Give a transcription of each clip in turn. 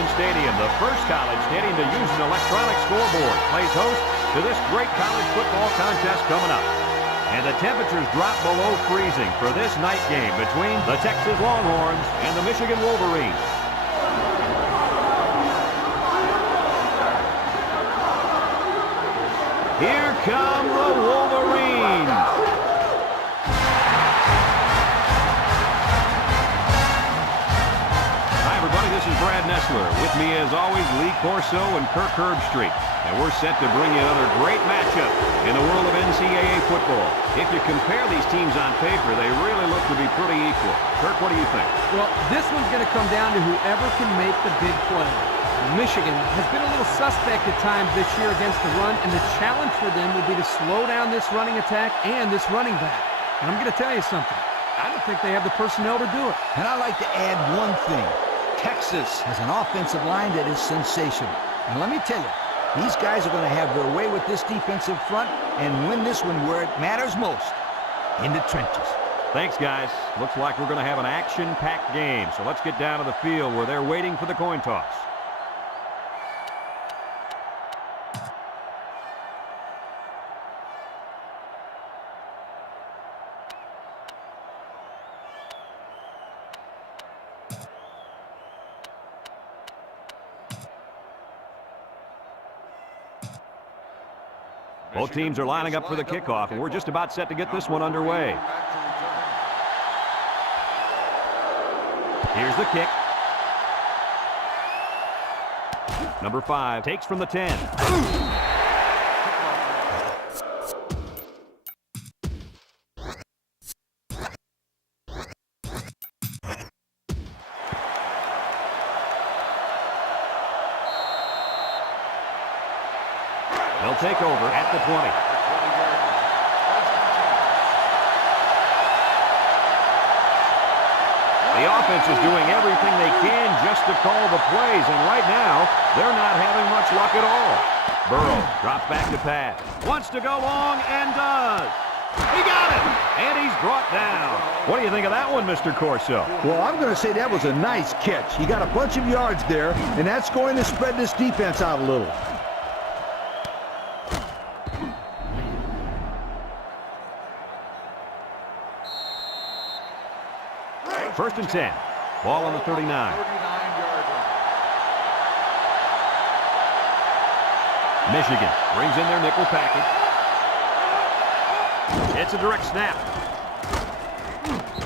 Michigan Stadium, the first college stadium to use an electronic scoreboard, plays host to this great college football contest coming up. And the temperatures drop below freezing for this night game between the Texas Longhorns and the Michigan Wolverines. Here come the Wolverines. Hi, everybody. This is Brad Nessler. With me, as always, Lee Corso and Kirk Herbstreit. And we're set to bring you another great matchup in the world of NCAA football. If you compare these teams on paper, they really look to be pretty equal. Kirk, what do you think? Well, this one's going to come down to whoever can make the big play. Michigan has been a little suspect at times this year against the run, and the challenge for them will be to slow down this running attack and this running back. And I'm going to tell you something. I don't think they have the personnel to do it. And I'd like to add one thing. Texas has an offensive line that is sensational. And let me tell you, these guys are going to have their way with this defensive front and win this one where it matters most, in the trenches. Thanks, guys. Looks like we're going to have an action-packed game. So let's get down to the field where they're waiting for the coin toss. Both teams are lining up for the kickoff, and we're just about set to get this one underway. Here's the kick. Number 5 takes from the 10. They'll take over at the 20. The offense is doing everything they can just to call the plays, and right now, they're not having much luck at all. Burrow drops back to pass. Wants to go long and does. He got it, and he's brought down. What do you think of that one, Mr. Corso? Well, I'm going to say that was a nice catch. He got a bunch of yards there, and that's going to spread this defense out a little. First and 10. Ball on the 39. Michigan brings in their nickel package. It's a direct snap.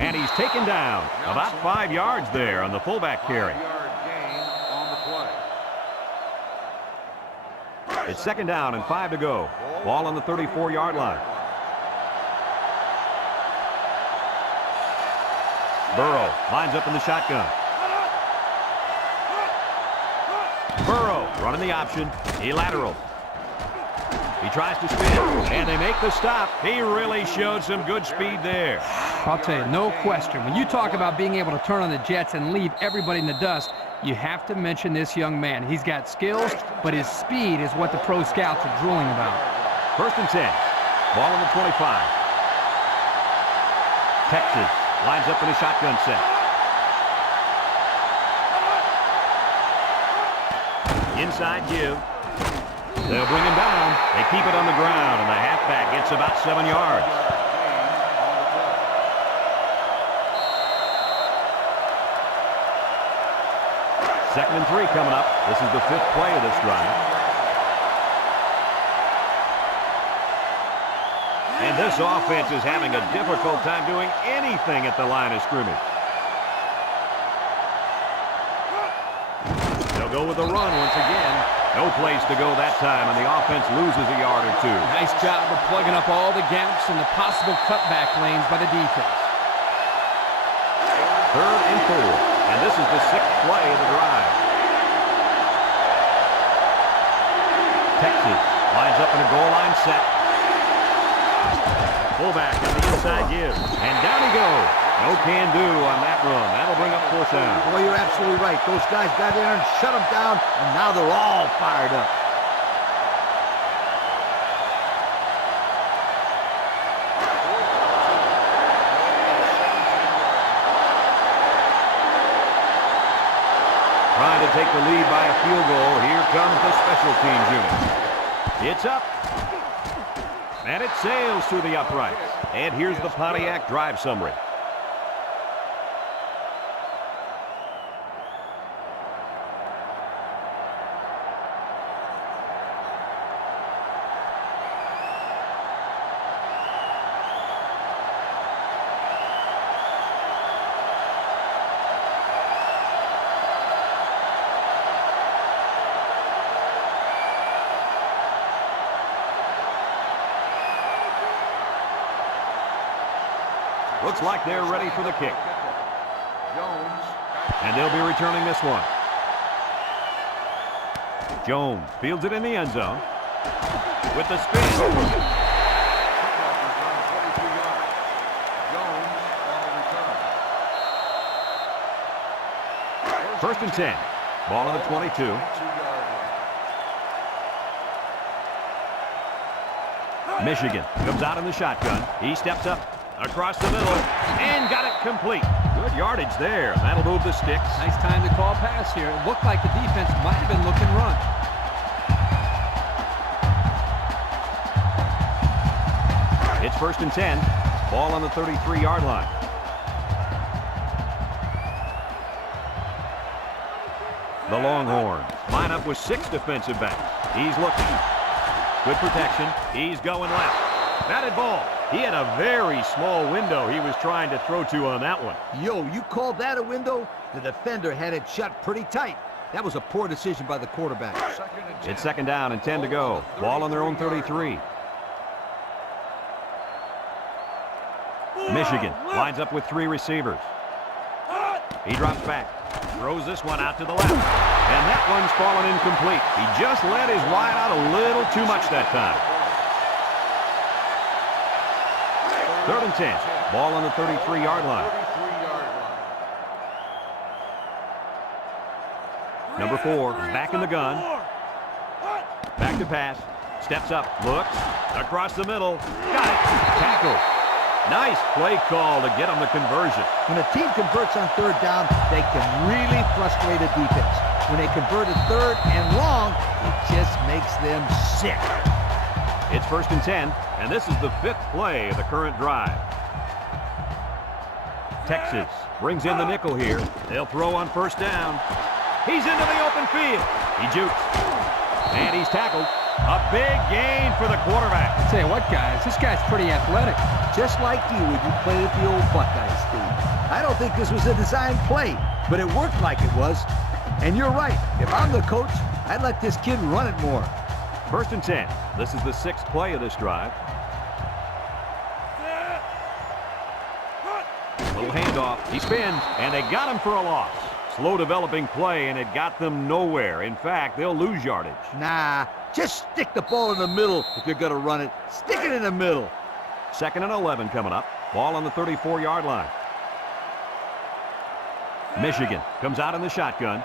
And he's taken down. About 5 yards there on the fullback carry. It's second down and 5 to go. Ball on the 34-yard line. Burrow lines up in the shotgun. Burrow running the option. He laterals. He tries to spin, and they make the stop. He really showed some good speed there. I'll tell you, no question. When you talk about being able to turn on the jets and leave everybody in the dust, you have to mention this young man. He's got skills, but his speed is what the pro scouts are drooling about. First and 10. Ball on the 25. Texas lines up in a shotgun set. Inside give. They'll bring him down. They keep it on the ground, and the halfback gets about 7 yards. Second and 3 coming up. This is the 5th play of this drive. And this offense is having a difficult time doing anything at the line of scrimmage. They'll go with the run once again. No place to go that time, and the offense loses a yard or 2. Nice job of plugging up all the gaps and the possible cutback lanes by the defense. Third and 4, and this is the 6th play of the drive. Texas lines up in a goal line set. Fullback on the inside give. And down he goes. No can do on that run. That'll bring up 4th down. Boy, you're absolutely right. Those guys got in there and shut them down, and now they're all fired up. Trying to take the lead by a field goal. Here comes the special teams unit. It's up. And it sails through the uprights. And here's the Pontiac drive summary. Looks like they're ready for the kick. And they'll be returning this one. Jones fields it in the end zone. With the spin. First and 10. Ball on the 22. Michigan comes out in the shotgun. He steps up. Across the middle, and got it complete. Good yardage there. That'll move the sticks. Nice time to call pass here. It looked like the defense might have been looking run. It's first and 10. Ball on the 33-yard line. The Longhorns line up with 6 defensive backs. He's looking. Good protection. He's going left. Batted ball. He had a very small window he was trying to throw to on that one. Yo, you call that a window? The defender had it shut pretty tight. That was a poor decision by the quarterback. It's second down and 10 to go. Ball on their own 33. Michigan lines up with 3 receivers. He drops back. Throws this one out to the left. And that one's fallen incomplete. He just let his wide out a little too much that time. Third and 10. Ball on the 33-yard line. Number 4 is back in the gun. Back to pass. Steps up. Looks. Across the middle. Got it. Tackle. Nice play call to get him the conversion. When a team converts on third down, they can really frustrate a defense. When they convert a third and long, it just makes them sick. It's first and 10, and this is the 5th play of the current drive. Texas brings in the nickel here. They'll throw on first down. He's into the open field. He jukes. And he's tackled. A big gain for the quarterback. I'll tell you what, guys, this guy's pretty athletic. Just like you when you played at the old Buckeyes, Steve. I don't think this was a designed play, but it worked like it was. And you're right. If I'm the coach, I'd let this kid run it more. First and 10. This is the 6th play of this drive. Little handoff. He spins, and they got him for a loss. Slow developing play, and it got them nowhere. In fact, they'll lose yardage. Nah, just stick the ball in the middle if you're going to run it. Stick it in the middle. Second and 11 coming up. Ball on the 34-yard line. Michigan comes out in the shotgun.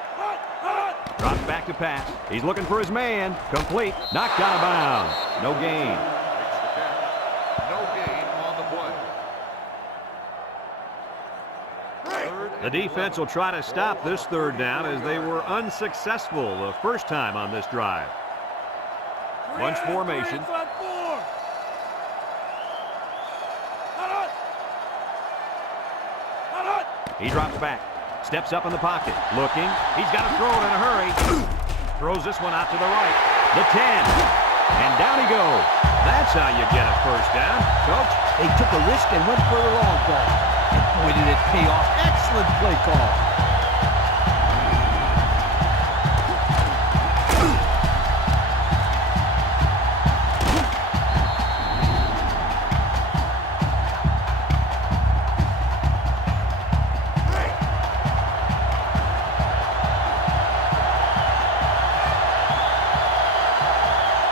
Drops back to pass. He's looking for his man. Complete. Knocked out of bounds. No gain. No gain on the play. The defense will try to stop this third down as they were unsuccessful the first time on this drive. Bunch formation. He drops back. Steps up in the pocket. Looking. He's got to throw it in a hurry. Throws this one out to the right. The 10. And down he goes. That's how you get a first down. Coach, they took a risk and went for a long ball. And boy, did it pay off. Excellent play call.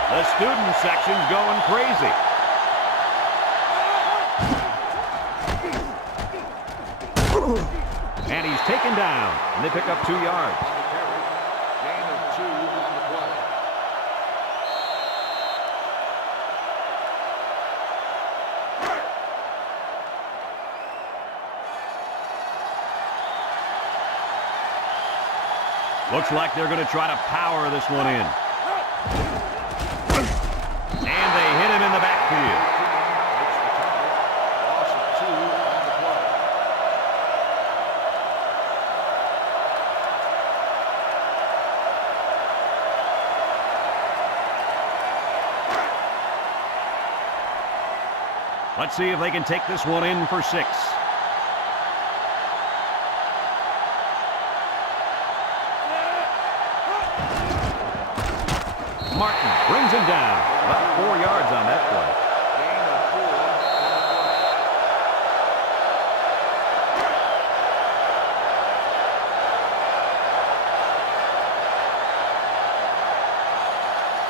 The student section's going crazy. And he's taken down, and they pick up 2 yards. On the carry, gain of 2 on the play. Looks like they're going to try to power this one in. And they hit him in the backfield. Loss of 2 on the play. Let's see if they can take this one in for 6. Martin brings him down. About 4 yards on that play. Gain of 4 on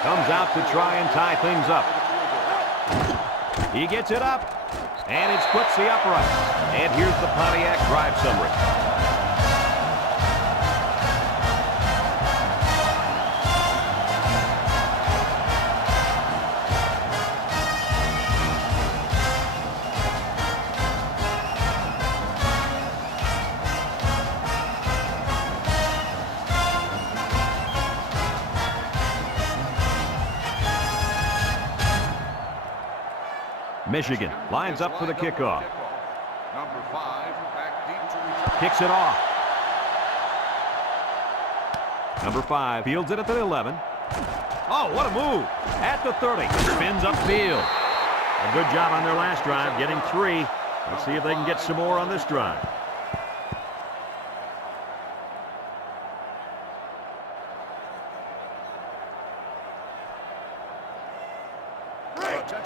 Comes out to try and tie things up. He gets it up, and it splits the upright. And here's the Pontiac drive summary. Michigan lines up for the kickoff. Number 5 back deep to return. Kicks it off. Number 5 fields it at the 11. Oh, what a move. At the 30. Spins upfield. A good job on their last drive, getting 3. Let's see if they can get some more on this drive.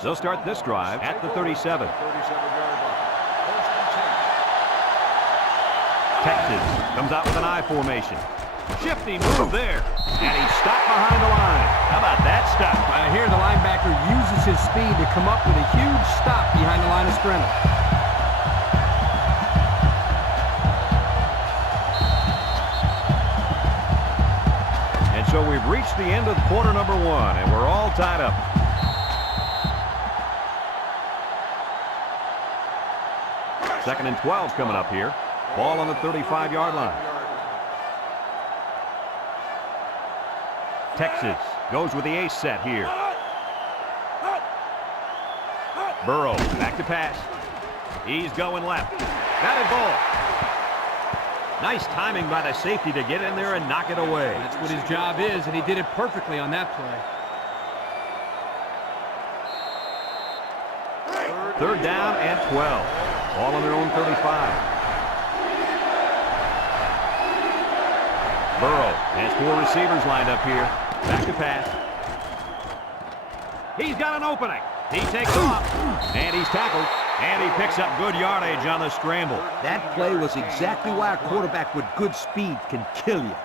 They'll start this drive at the 37. 37-yard line. First and 10. Texas comes out with an I formation. Shifty move there. And he's stopped behind the line. How about that stop? Here the linebacker uses his speed to come up with a huge stop behind the line of scrimmage. And so we've reached the end of quarter number 1, and we're all tied up. Second and 12 coming up here. Ball on the 35-yard line. Texas goes with the ace set here. Burrow back to pass. He's going left. Batted ball. Nice timing by the safety to get in there and knock it away. That's what his job is, and he did it perfectly on that play. Third down and 12. All on their own 35. Burrow has 4 receivers lined up here. Back to pass. He's got an opening. He takes off. And he's tackled. And he picks up good yardage on the scramble. That play was exactly why a quarterback with good speed can kill you.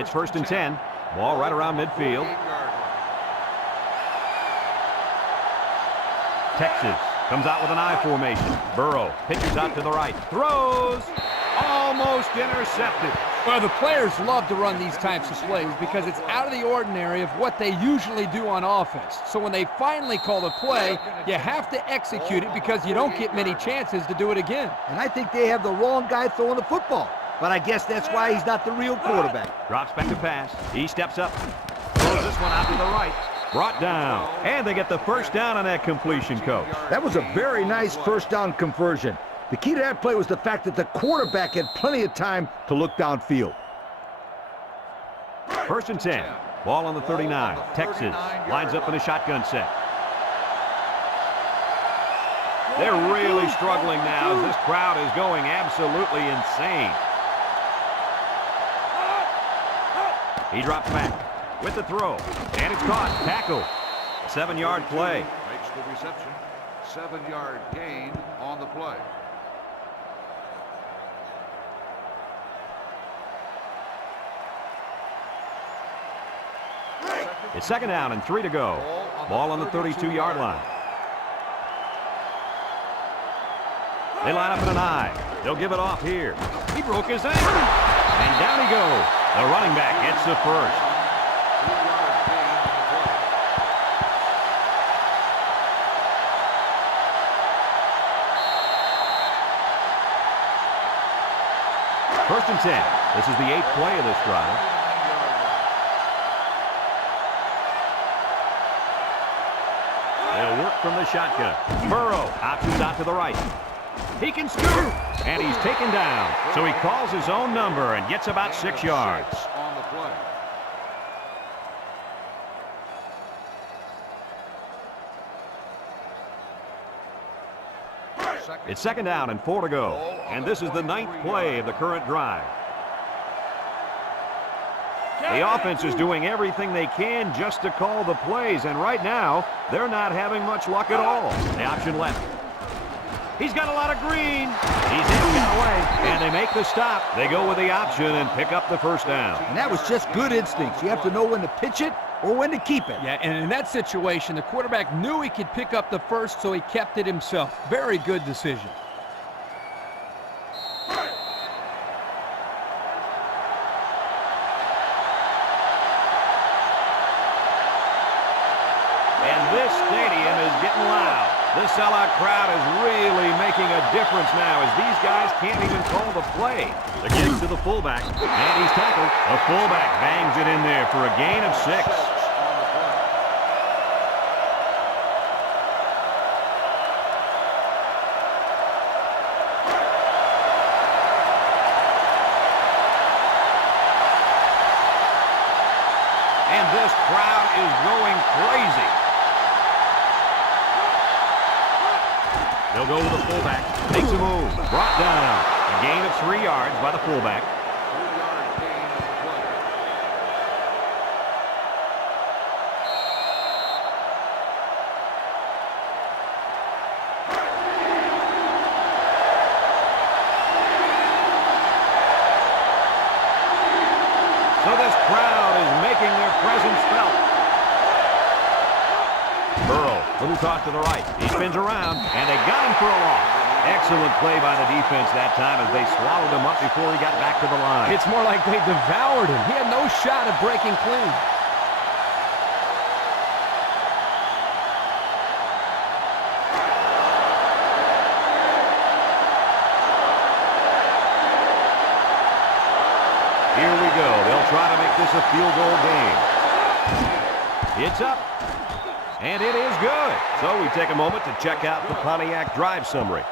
It's first and 10. Ball right around midfield. Texas comes out with an I formation. Burrow pitches out to the right. Throws. Almost intercepted. Well, the players love to run these types of plays because it's out of the ordinary of what they usually do on offense. So when they finally call the play, you have to execute it because you don't get many chances to do it again. And I think they have the wrong guy throwing the football. But I guess that's why he's not the real quarterback. Drops back to pass. He steps up. Throws this one out to the right. Brought down. And they get the first down on that completion, Coach. That was a very nice first down conversion. The key to that play was the fact that the quarterback had plenty of time to look downfield. First and 10. Ball on the 39. Texas lines up in a shotgun set. They're really struggling now as this crowd is going absolutely insane. He drops back with the throw. And it's caught. Tackle. 7-yard play. Makes the reception. 7-yard gain on the play. It's second down and 3 to go. Ball on the 32-yard line. They line up in an I. They'll give it off here. He broke his ankle. And down he goes. The running back gets the first. 2-yard gain on the play. First and 10. This is the 8th play of this drive. They'll work from the shotgun. Burrow options out to the right. He can scoot, and he's taken down. So he calls his own number and gets about 6 yards. On the play. It's second down and 4 to go. And this is the 9th play of the current drive. The offense is doing everything they can just to call the plays, and right now, they're not having much luck at all. The option left. He's got a lot of green. He's in, got away, and they make the stop. They go with the option and pick up the first down. And that was just good instincts. You have to know when to pitch it or when to keep it. Yeah, and in that situation, the quarterback knew he could pick up the first, so he kept it himself. Very good decision. This stadium is getting loud. This sellout crowd is really making a difference now as these guys can't even call the play. The kick to the fullback, and he's tackled. The fullback bangs it in there for a gain of 6. And this crowd is going crazy. They'll go to the fullback. Makes a move. Brought down. A gain of 3 yards by the fullback. 3-yard gain on the play. So this crowd is making their presence felt. Burrow, little toss to the right. He spins around, and they got him for a loss. Excellent play by the defense that time as they swallowed him up before he got back to the line. It's more like they devoured him. He had no shot at breaking clean. Here we go. They'll try to make this a field goal game. It's up. And it is good. So we take a moment to check out the Pontiac drive summary.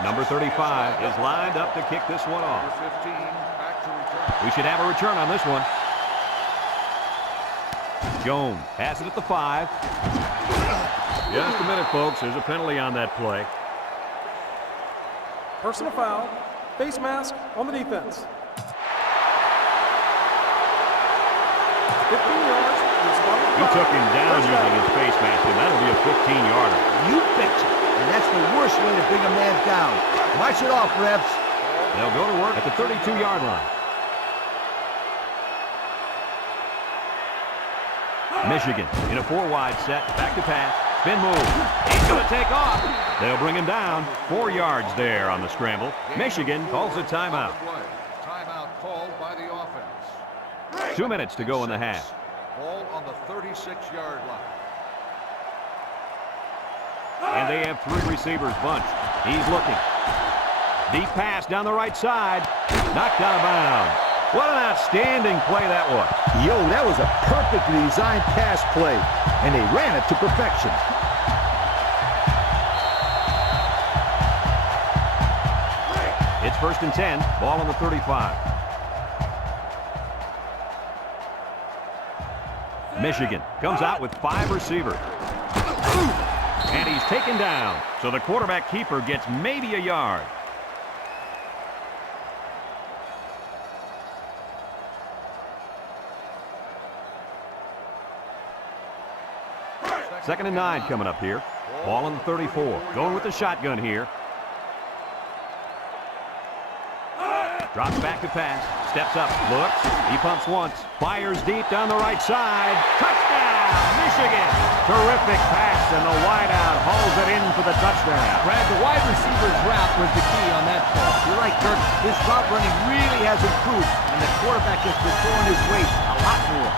Number 35 is lined up to kick this one off. Number 15 back to return. We should have a return on this one. Jones has it at the 5. Just a minute, folks. There's a penalty on that play. Personal foul, face mask on the defense. 15 yards. He took him down using his face mask, and that'll be a 15-yarder. You betcha. And that's the worst way to bring a man down. March it off, refs. They'll go to work at the 32-yard line. Michigan in a 4-wide set, back to pass, spin move. He's going to take off. They'll bring him down. 4 yards there on the scramble. Michigan calls a timeout. Timeout called by the offense. 2 minutes to go in the half. Ball on the 36-yard line. And they have 3 receivers bunched. He's looking. Deep pass down the right side. Knocked out of bounds. What an outstanding play that was. Yo, that was a perfectly designed pass play, and they ran it to perfection. It's first and 10. Ball on the 35. Michigan comes out with 5 receivers. And he's taken down. So the quarterback keeper gets maybe a yard. Second and 9 coming up here. Ball on the 34. Going with the shotgun here. Drops back to pass. Steps up. Looks. He pumps once. Fires deep down the right side. Touchdown, Michigan. Terrific pass, and the wideout hauls it in for the touchdown. Brad, the wide receiver's route was the key on that play. You're right, Kirk. His route running really has improved, and the quarterback has been throwing his weight a lot more.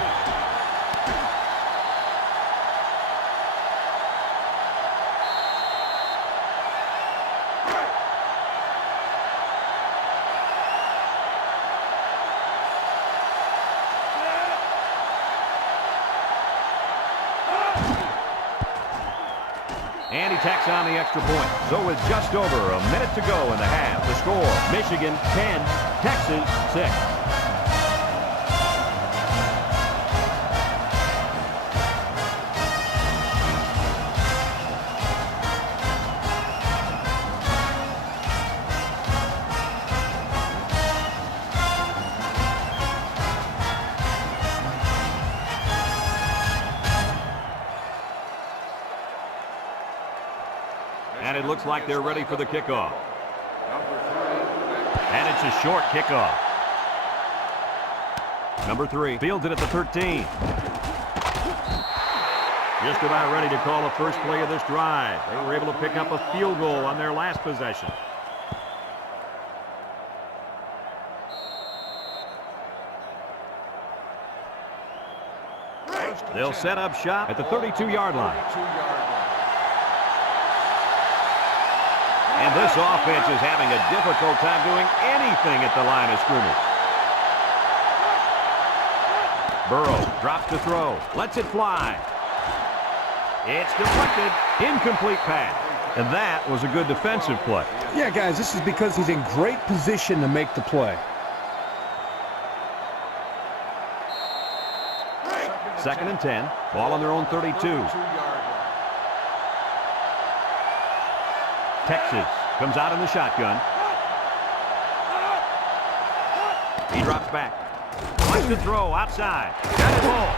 And he tacks on the extra point. So with just over a minute to go in the half, the score, Michigan 10, Texas 6. And it looks like they're ready for the kickoff. And it's a short kickoff. Number 3 fields it at the 13. Just about ready to call the first play of this drive. They were able to pick up a field goal on their last possession. They'll set up shop at the 32-yard line. And this offense is having a difficult time doing anything at the line of scrimmage. Burrow drops to throw. Lets it fly. It's deflected. Incomplete pass. And that was a good defensive play. Yeah, guys, this is because he's in great position to make the play. Second and 10. Ball on their own 32. Texas comes out in the shotgun. He drops back. Wants to throw outside. Got it ball.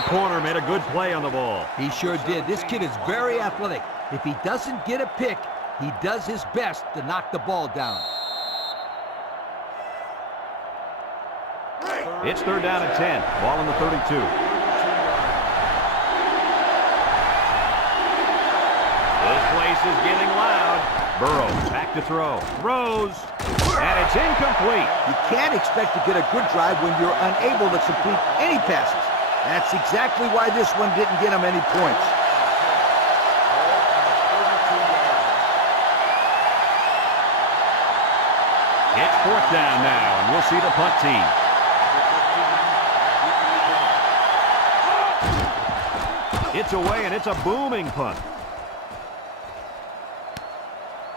The corner made a good play on the ball. He sure did. This kid is very athletic. If he doesn't get a pick, he does his best to knock the ball down. It's third down and 10. Ball on the 32. Is getting loud. Burrow back to throw. Throws. And it's incomplete. You can't expect to get a good drive when you're unable to complete any passes. That's exactly why this one didn't get him any points. It's fourth down now, and we'll see the punt team. It's away, and it's a booming punt.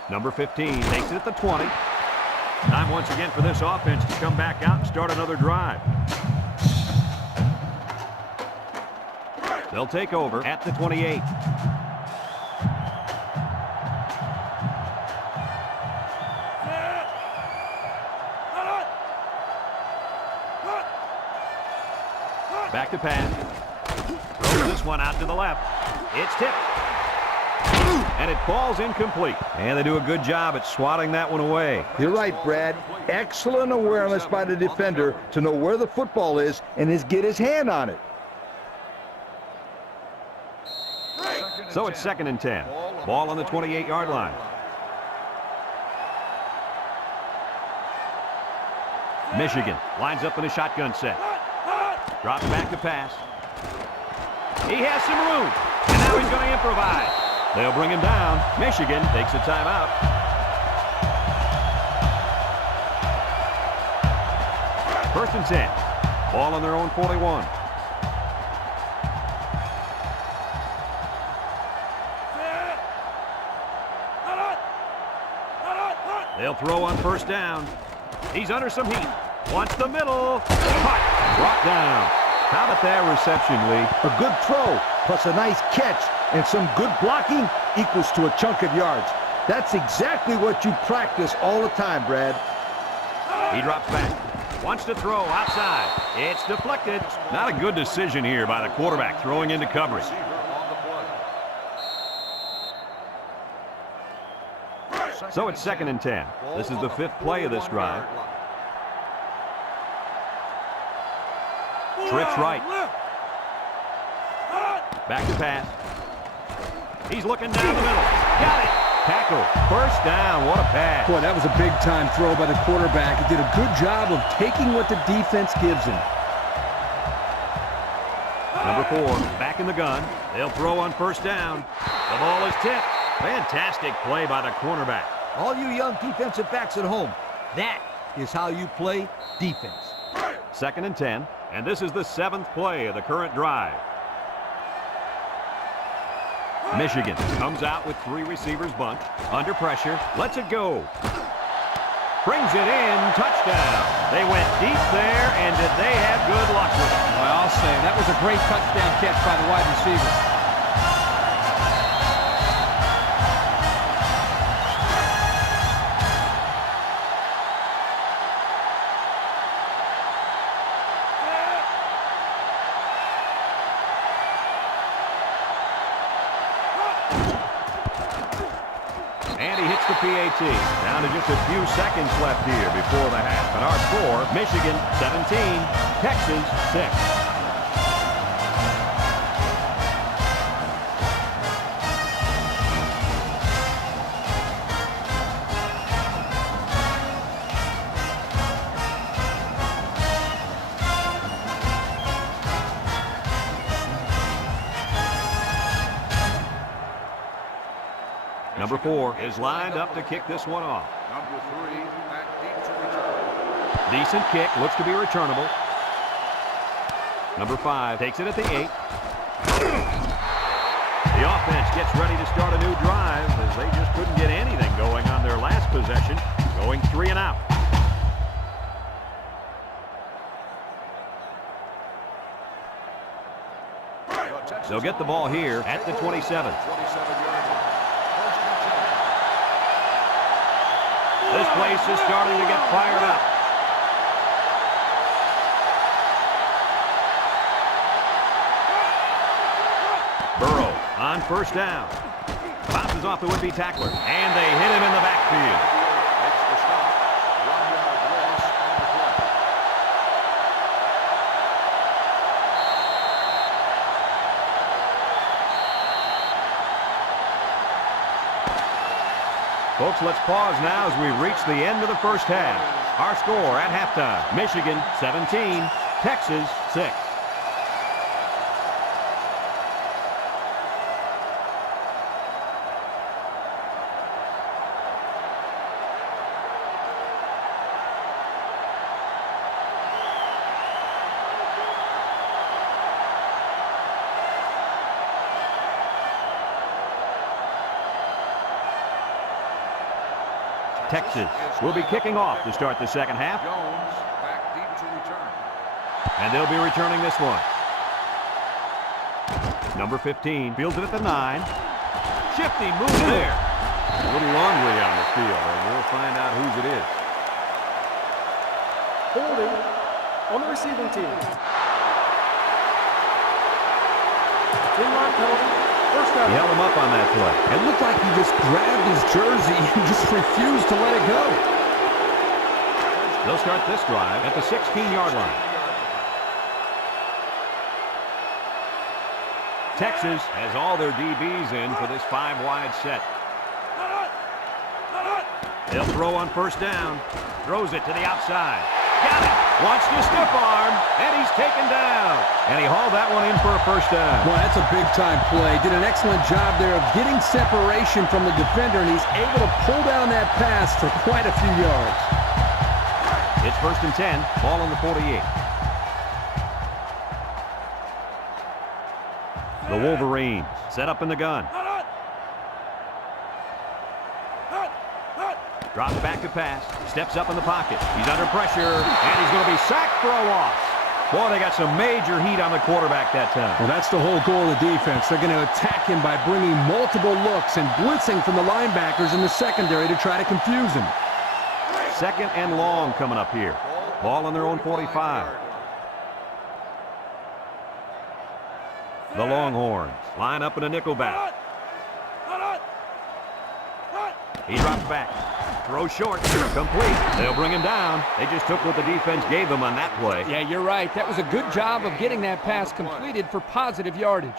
Number 15 takes it at the 20. Time once again for this offense to come back out and start another drive. They'll take over at the 28. Back to pass. Throws this one out to the left. It's tipped. And it falls incomplete. And they do a good job at swatting that one away. You're right, Brad. Excellent awareness by the defender to know where the football is and get his hand on it. So it's second and 10. Ball on the 28-yard line. Michigan lines up in a shotgun set. Drops back to pass. He has some room. And now he's going to improvise. They'll bring him down. Michigan takes a timeout. First and 10. Ball on their own 41. They'll throw on first down. He's under some heat. Wants the middle. Caught. Brought down. How about that reception, Lee? A good throw, plus a nice catch, and some good blocking equals to a chunk of yards. That's exactly what you practice all the time, Brad. He drops back. Wants to throw outside. It's deflected. Not a good decision here by the quarterback throwing into coverage. So it's 2nd and 10. This is the 5th play of this drive. Trips right. Back to pass. He's looking down the middle. Got it. Tackle. First down. What a pass. Boy, that was a big-time throw by the quarterback. He did a good job of taking what the defense gives him. Number 4, back in the gun. They'll throw on 1st down. The ball is tipped. Fantastic play by the cornerback. All you young defensive backs at home, that is how you play defense. 2nd and 10, and this is the 7th play of the current drive. Michigan comes out with 3 receivers bunch. Under pressure, lets it go. Brings it in, touchdown. They went deep there, and did they have good luck with it? Well, I'll say, that was a great touchdown catch by the wide receiver. And he hits the PAT. Down to just a few seconds left here before the half. And our score, Michigan 17, Texas 6. Number 4 is lined up to kick this one off. Number 3, back deep to return. Decent kick, looks to be returnable. Number 5 takes it at the 8. The offense gets ready to start a new drive as they just couldn't get anything going on their last possession, going 3 and out. They'll get the ball here at the 27. 27-yard line. This place is starting to get fired up. Burrow on 1st down. Bounces off the would-be tackler, and they hit him in the backfield. Makes the stop. 1-yard loss on the play. Folks, let's pause now as we reach the end of the first half. Our score at halftime, Michigan 17, Texas 6. Texas will be kicking off to start the second half. Jones back deep to return. And they'll be returning this one. Number 15 fields it at the 9. Shifty move there. A little laundry on the field, and we'll find out whose it is. Holding on the receiving team. 10-yard penalty. First down. He held him up on that play. It looked like he just grabbed his jersey and just refused to let it go. They'll start this drive at the 16-yard line. Texas has all their DBs in for this 5-wide set. They'll throw on 1st down. Throws it to the outside. Got it. Wants to stiff arm, and he's taken down. And he hauled that one in for a 1st down. Boy, that's a big-time play. Did an excellent job there of getting separation from the defender, and he's able to pull down that pass for quite a few yards. It's 1st and 10, ball on the 48. The Wolverines set up in the gun. Drops back to pass, steps up in the pocket. He's under pressure, and he's going to be sacked for a loss. Boy, they got some major heat on the quarterback that time. Well, that's the whole goal of the defense. They're going to attack him by bringing multiple looks and blitzing from the linebackers in the secondary to try to confuse him. 2nd and long coming up here. Ball on their own 45. The Longhorns line up in a nickelback. He drops back. Throw short. Complete. They'll bring him down. They just took what the defense gave them on that play. Yeah, you're right. That was a good job of getting that pass completed for positive yardage.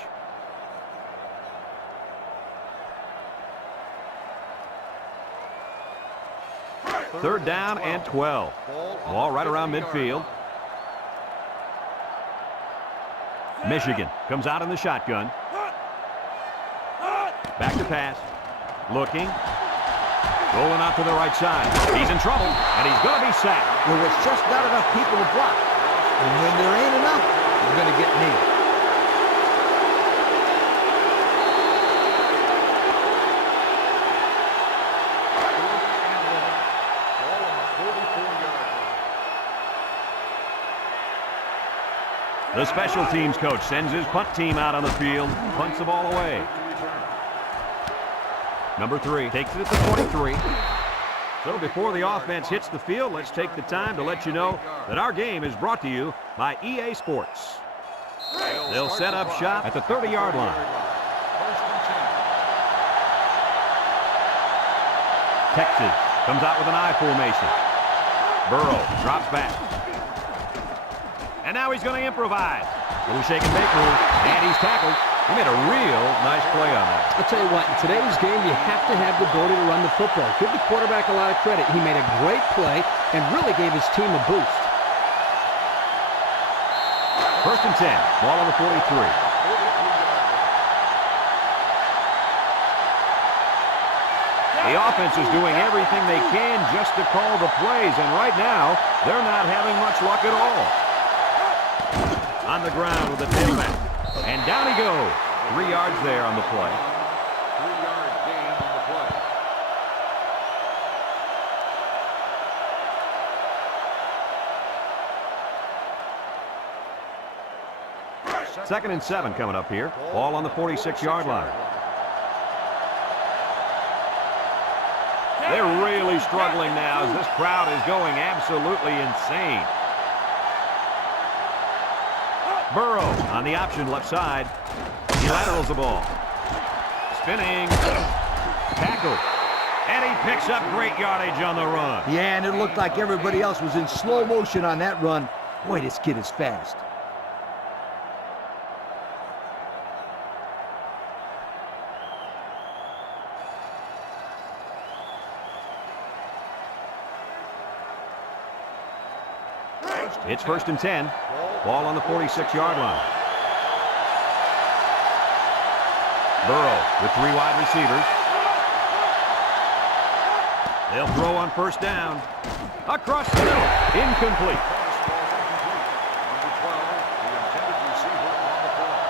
Third down and 12. Ball right around midfield. Michigan comes out in the shotgun. Back to pass. Looking. Rolling out to the right side. He's in trouble, and he's going to be sacked. There was just not enough people to block. And when there ain't enough, you're going to get nailed. The special teams coach sends his punt team out on the field. Punts the ball away. Number 3 takes it at the 23. So before the offense hits the field, let's take the time to let you know that our game is brought to you by EA Sports. They'll set up shop at the 30-yard line. Texas comes out with an I formation. Burrow drops back. And now he's going to improvise. Little shake and bake move, and he's tackled. He made a real nice play on that. I'll tell you what, in today's game, you have to have the ability to run the football. Give the quarterback a lot of credit. He made a great play and really gave his team a boost. First and 10, ball on the 43. The offense is doing everything they can just to call the plays, and right now, they're not having much luck at all. On the ground with the tailback. And down he goes. 3 yards there on the play. 3-yard gain on the play. Second and 7 coming up here. Ball on the 46-yard line. They're really struggling now as this crowd is going absolutely insane. Burrow on the option left side. He laterals the ball. Spinning. Tackle. And he picks up great yardage on the run. Yeah, and it looked like everybody else was in slow motion on that run. Boy, this kid is fast. It's first and 10. Ball on the 46-yard line. Burrow with 3 wide receivers. They'll throw on first down. Across the middle. Incomplete. Number 12, the intended receiver on the play.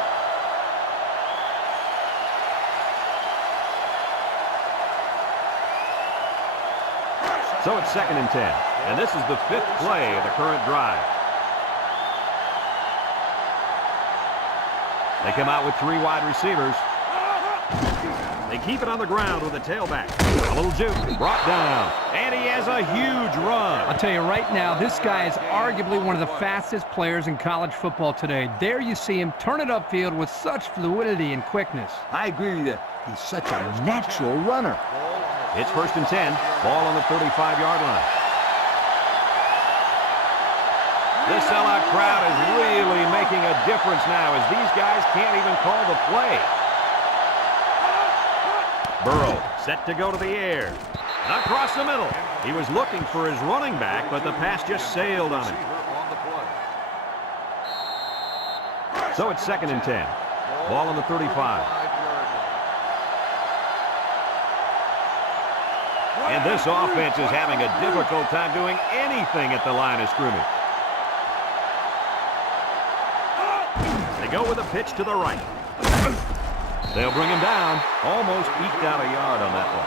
So it's second and 10. And this is the 5th play of the current drive. They come out with 3 wide receivers. They keep it on the ground with a tailback. A little juke, brought down, and he has a huge run. I'll tell you right now, this guy is arguably one of the fastest players in college football today. There you see him turn it upfield with such fluidity and quickness. I agree with you. He's such a natural runner. It's first and 10. Ball on the 35-yard line. This sellout crowd is really making a difference now as these guys can't even call the play. Burrow set to go to the air. Across the middle. He was looking for his running back, but the pass just sailed on him. So it's second and 10. Ball on the 35. And this offense is having a difficult time doing anything at the line of scrimmage. They go with a pitch to the right. They'll bring him down. Almost eked out a yard on that one.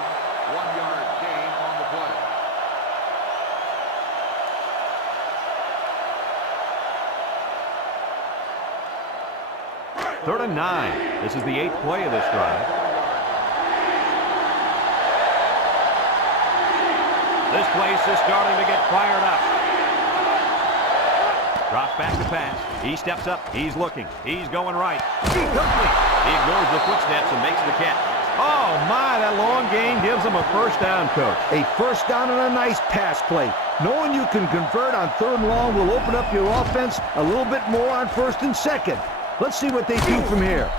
1-yard gain on the play. Third and 9. This is the 8th play of this drive. This place is starting to get fired up. Drops back to pass. He steps up. He's looking. He's going right. He ignores the footsteps and makes the catch. Oh, my, that long gain gives them a first down, Coach. A first down and a nice pass play. Knowing you can convert on 3rd and long will open up your offense a little bit more on 1st and 2nd. Let's see what they do from here.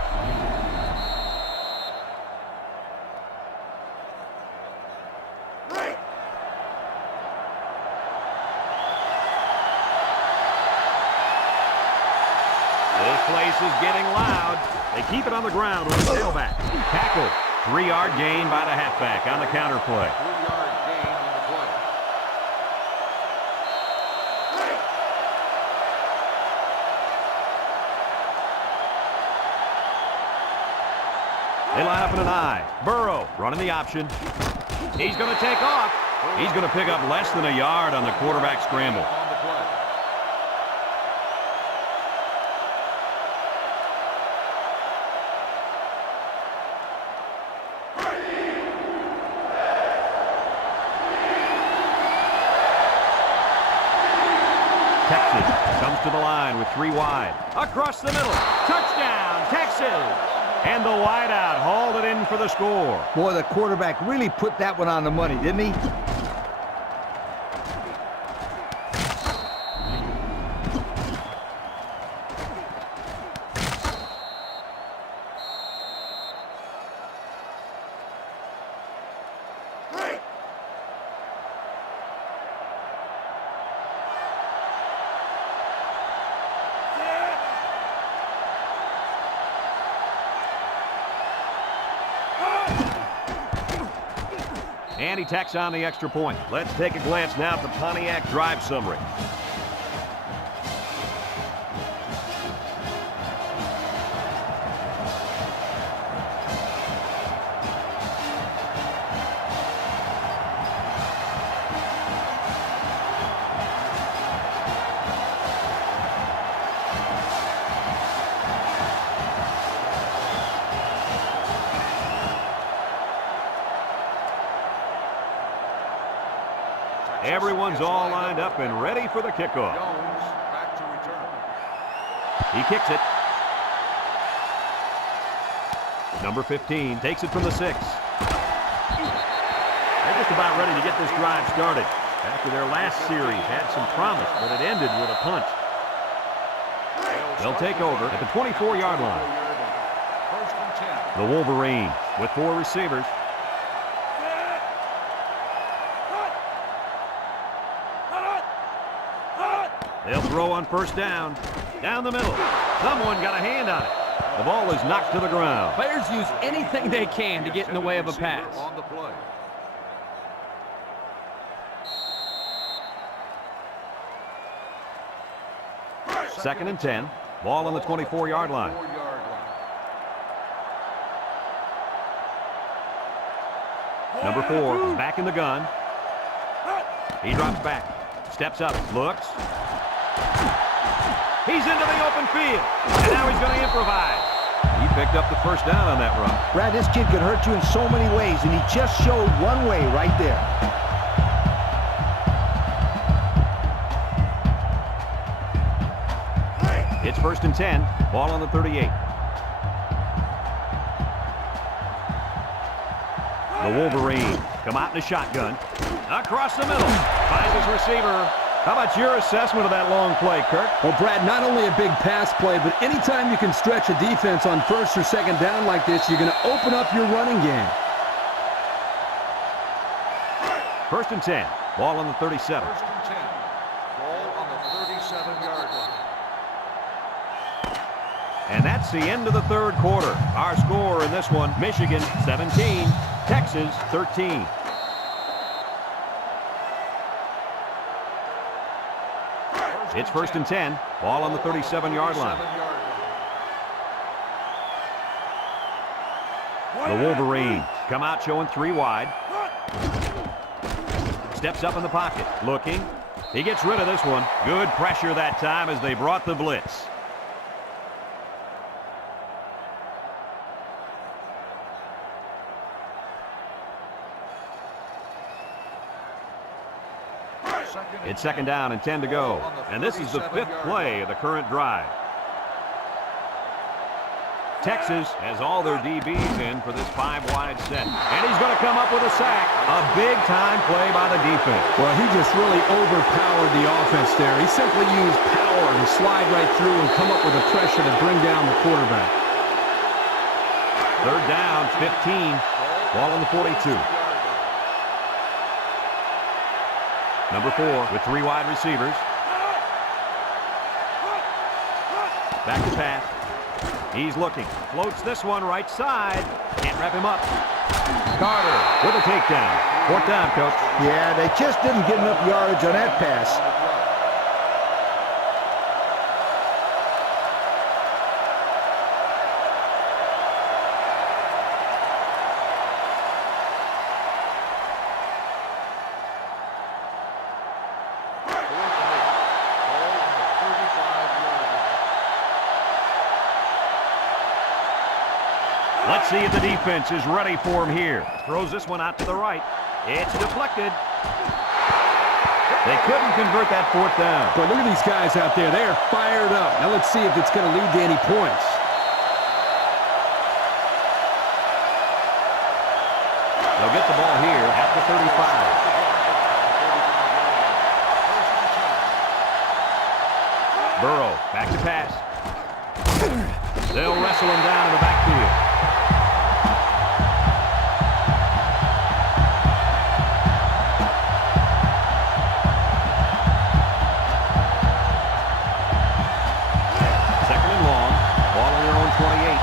This place is getting loud. They keep it on the ground with a tailback. Tackle. 3-yard gain by the halfback on the counter play. 3-yard gain on the play. They line up in an I. Burrow running the option. He's going to take off. He's going to pick up less than a yard on the quarterback scramble. On the play. Texas comes to the line with 3 wide. Across the middle. Touchdown, Texas. And the wideout hauled it in for the score. Boy, the quarterback really put that one on the money, didn't he? And he tacks on the extra point. Let's take a glance now at the Pontiac drive summary. Everyone's all lined up and ready for the kickoff. Jones back to return. He kicks it. Number 15 takes it from the 6. They're just about ready to get this drive started. After their last series had some promise, but it ended with a punt. They'll take over at the 24-yard line. 1st and 10. The Wolverines with 4 receivers. They'll throw on 1st down. Down the middle. Someone got a hand on it. The ball is knocked to the ground. Players use anything they can to get in the way of a pass. On the play. Second and 10. Ball on the 24-yard line. 4-yard line. Number 4 is back in the gun. He drops back. Steps up. Looks. He's into the open field. And now he's going to improvise. He picked up the 1st down on that run. Brad, this kid can hurt you in so many ways, and he just showed one way right there. It's 1st and 10. Ball on the 38. The Wolverines come out in a shotgun. Across the middle. Finds his receiver. How about your assessment of that long play, Kirk? Well, Brad, not only a big pass play, but anytime you can stretch a defense on 1st or 2nd down like this, you're going to open up your running game. 1st and 10. Ball on the 37. 1st and 10. Ball on the 37-yard line. And that's the end of the 3rd quarter. Our score in this one, Michigan 17, Texas 13. It's 1st and 10. Ball on the 37-yard line. The Wolverines come out showing 3 wide. Steps up in the pocket. Looking. He gets rid of this one. Good pressure that time as they brought the blitz. It's 2nd down and 10 to go. And this is the 5th play of the current drive. Texas has all their DBs in for this 5-wide set. And he's going to come up with a sack. A big-time play by the defense. Well, he just really overpowered the offense there. He simply used power to slide right through and come up with the pressure to bring down the quarterback. Third down, 15. Ball on the 42. Number 4 with 3 wide receivers. Back to pass. He's looking. Floats this one right side. Can't wrap him up. Carter with a takedown. Fourth down, Coach. Yeah, they just didn't get enough yardage on that pass. Let's see if the defense is ready for him here. Throws this one out to the right. It's deflected. They couldn't convert that fourth down. But look at these guys out there. They are fired up. Now let's see if it's going to lead to any points. They'll get the ball here at the 35. Burrow back to pass. They'll wrestle him down in the backfield. Second and long. Ball on their own 28.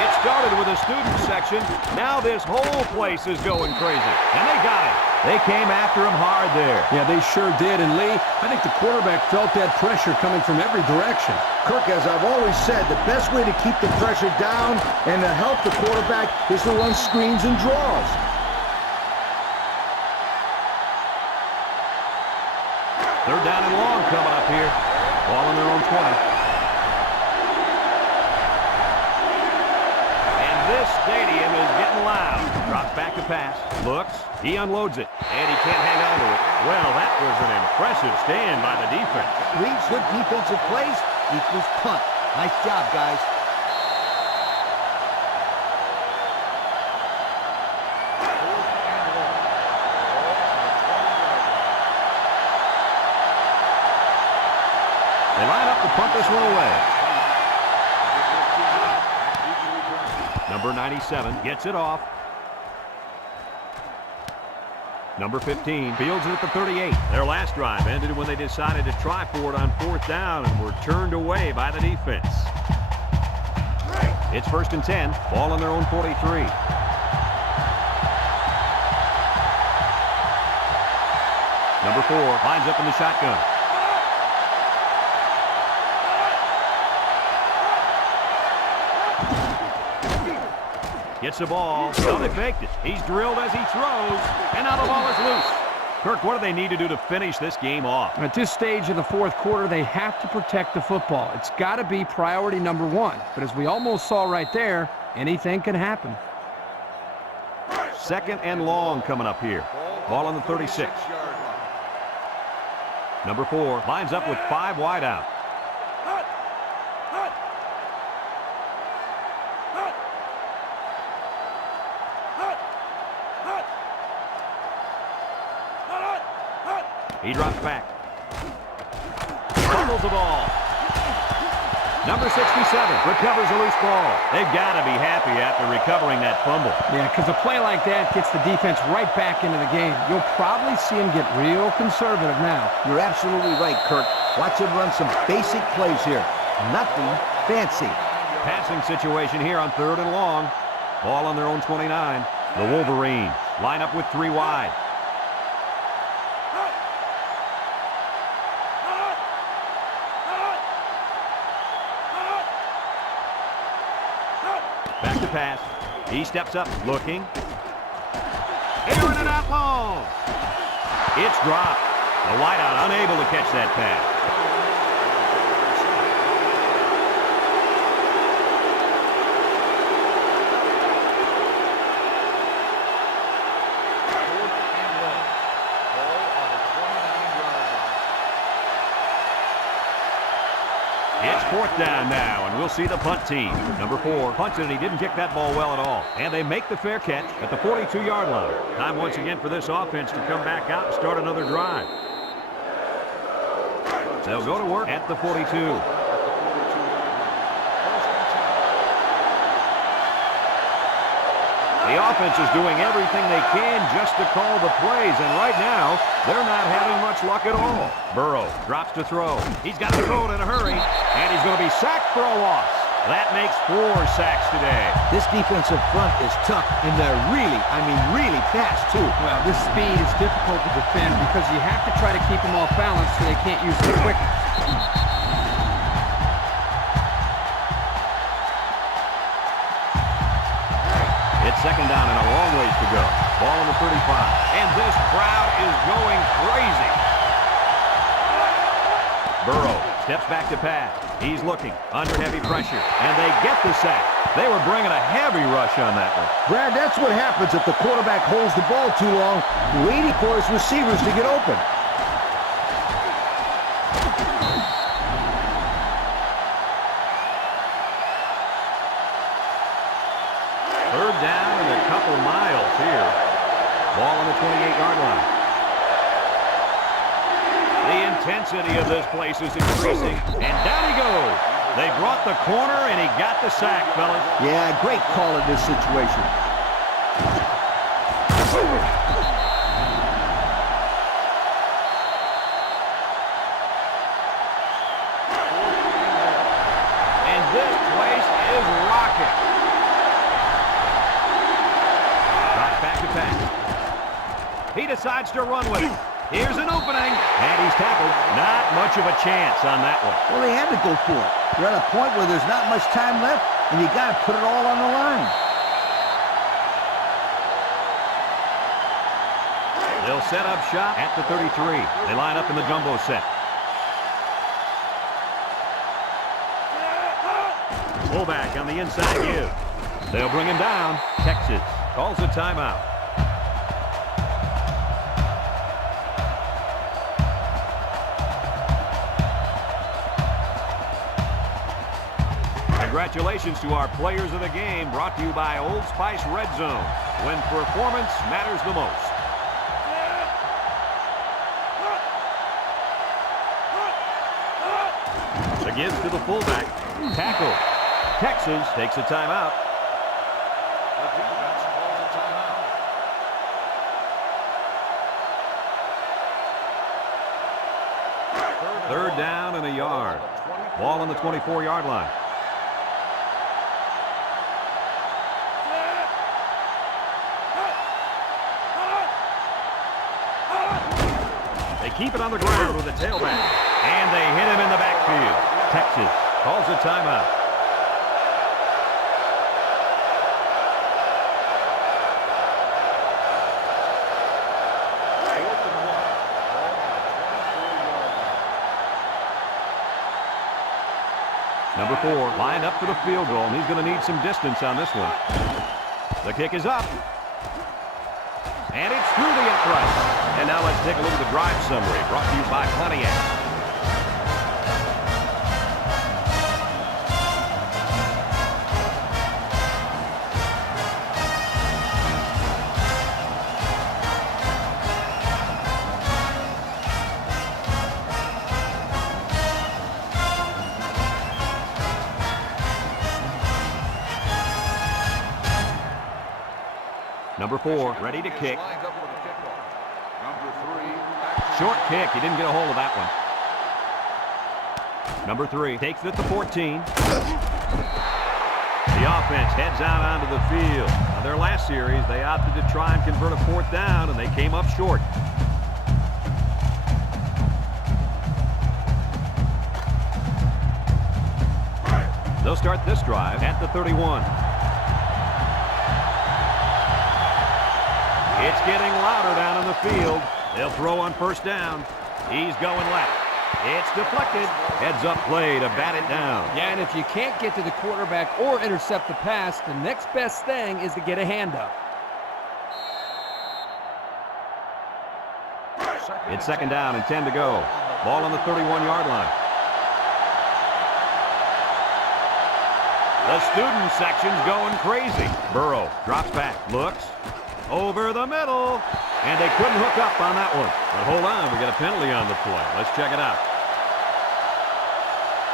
It started with a student section. Now this whole place is going crazy. And they got it. They came after him hard there. Yeah, they sure did. And Lee, I think the quarterback felt that pressure coming from every direction. Kirk, as I've always said, the best way to keep the pressure down and to help the quarterback is to run screens and draws. Third down and long coming up here. Ball on their own 20. And this stadium is getting loud. Drops back to pass. Looks. He unloads it. And he can't hang on to it. Well, that was an impressive stand by the defense. 3 good defensive plays equals punt. Nice job, guys. They line up to punt this one away. Number 97 gets it off. Number 15 fields it at the 38. Their last drive ended when they decided to try for it on fourth down and were turned away by the defense. It's first and 10. Ball on their own 43. Number 4 lines up in the shotgun. Gets the ball. Well, they faked it. He's drilled as he throws. And now the ball is loose. Kirk, what do they need to do to finish this game off? At this stage of the fourth quarter, they have to protect the football. It's got to be priority number 1. But as we almost saw right there, anything can happen. Second and long coming up here. Ball on the 36. Number 4 lines up with 5 wide out. He drops back. Fumbles the ball. Number 67 recovers a loose ball. They've got to be happy after recovering that fumble. Yeah, because a play like that gets the defense right back into the game. You'll probably see him get real conservative now. You're absolutely right, Kirk. Watch him run some basic plays here. Nothing fancy. Passing situation here on third and long. Ball on their own 29. The Wolverines line up with 3 wide. Back to pass. He steps up, looking. Airing it out long. It's dropped. The wideout unable to catch that pass. It's fourth down now, and we'll see the punt team. Number 4 punted, and he didn't kick that ball well at all. And they make the fair catch at the 42-yard line. Time once again for this offense to come back out and start another drive. They'll go to work at the 42. The offense is doing everything they can just to call the plays, and right now, they're not having much luck at all. Burrow drops to throw. He's got to throw it in a hurry, and he's going to be sacked for a loss. That makes 4 sacks today. This defensive front is tough, and they're really fast, too. Well, this speed is difficult to defend because you have to try to keep them off balance so they can't use the quickness. It's second down and a long ways to go. Ball on the 35. And this crowd is going crazy. Burrow steps back to pass. He's looking under heavy pressure. And they get the sack. They were bringing a heavy rush on that one. Brad, that's what happens if the quarterback holds the ball too long, waiting for his receivers to get open. Third down and a couple miles here. Ball on the 28-yard line. The intensity of this place is increasing. And down he goes. They brought the corner, and he got the sack, fellas. Yeah, great call in this situation. And this place is rocking. Right back to pass. He decides to run with it. Here's an opening, and he's tackled. Not much of a chance on that one. Well, they had to go for it. They're at a point where there's not much time left, and you got to put it all on the line. They'll set up shop at the 33. They line up in the jumbo set. Fullback on the inside give. They'll bring him down. Texas calls a timeout. Congratulations to our players of the game, brought to you by Old Spice Red Zone, when performance matters the most. The gives to the fullback. Tackle. Texas takes a timeout. The defense calls a timeout. Third down and a yard. Ball on the 24-yard line. They keep it on the ground with a tailback. And they hit him in the backfield. Texas calls a timeout. Number 4 lined up for the field goal, and he's going to need some distance on this one. The kick is up. And it's through the upright. And now let's take a look at the drive summary brought to you by Pontiac. Number 4 ready to kick. Short kick. He didn't get a hold of that one. Number 3 takes it at the 14. The offense heads out onto the field. Now, their last series, they opted to try and convert a fourth down, and they came up short. They'll start this drive at the 31. It's getting louder down on the field. They'll throw on first down. He's going left. It's deflected. Heads up play to bat it down. Yeah, and if you can't get to the quarterback or intercept the pass, the next best thing is to get a hand up. It's second down and 10 to go. Ball on the 31-yard line. The student section's going crazy. Burrow drops back, looks, over the middle, and they couldn't hook up on that one. But hold on, we got a penalty on the play. Let's check it out.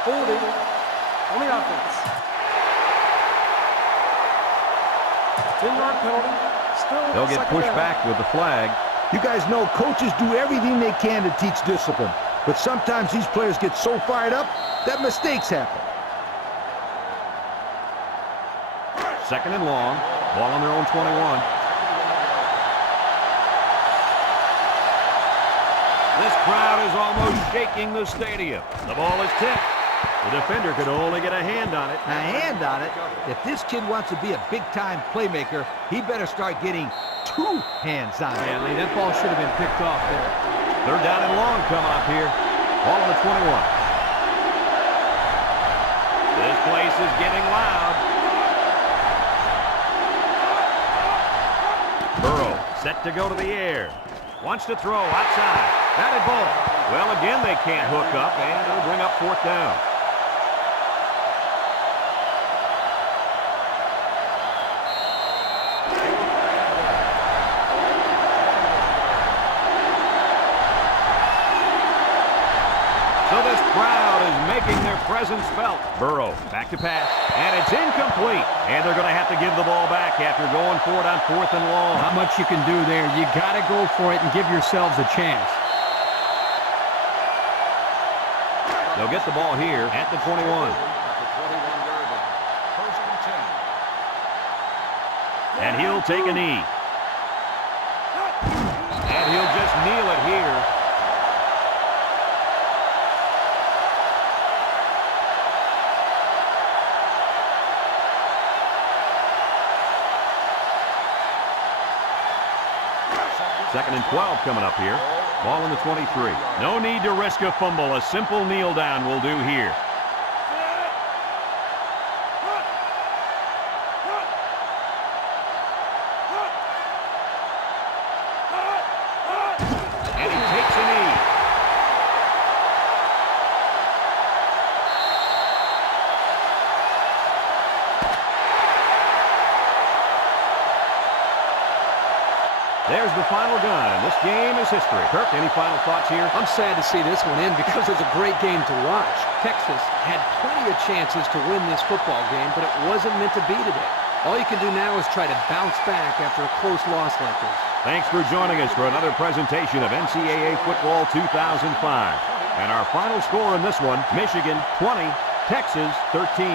Holding on the offense. 10-yard penalty. Still They'll get pushed back with the flag. You guys know coaches do everything they can to teach discipline. But sometimes these players get so fired up that mistakes happen. Second and long. Ball on their own 21. This crowd is almost shaking the stadium. The ball is tipped. The defender could only get a hand on it. A hand on it? If this kid wants to be a big-time playmaker, he better start getting 2 hands on it. Yeah, Lee, that ball should have been picked off there. Third down and long coming up here. Ball on the 21. This place is getting loud. Burrow set to go to the air. Wants to throw outside. Batted ball. Well, again, they can't hook up, and it'll bring up fourth down. So this crowd is making their presence felt. Burrow back to pass, and it's incomplete. And they're going to have to give the ball back after going for it on fourth and long. Not much you can do there. You got to go for it and give yourselves a chance. They'll get the ball here at the 21. At the 21-yard line. First and 10. And he'll take a knee. And he'll just kneel it here. Second and 12 coming up here. Ball on the 23. No need to risk a fumble. A simple kneel down will do here. And he takes a knee. There's the final gun, and this game is history. Kirk, any final thoughts here? I'm sad to see this one end because it was a great game to watch. Texas had plenty of chances to win this football game, but it wasn't meant to be today. All you can do now is try to bounce back after a close loss like this. Thanks for joining us for another presentation of NCAA Football 2005. And our final score in this one, Michigan 20, Texas 13.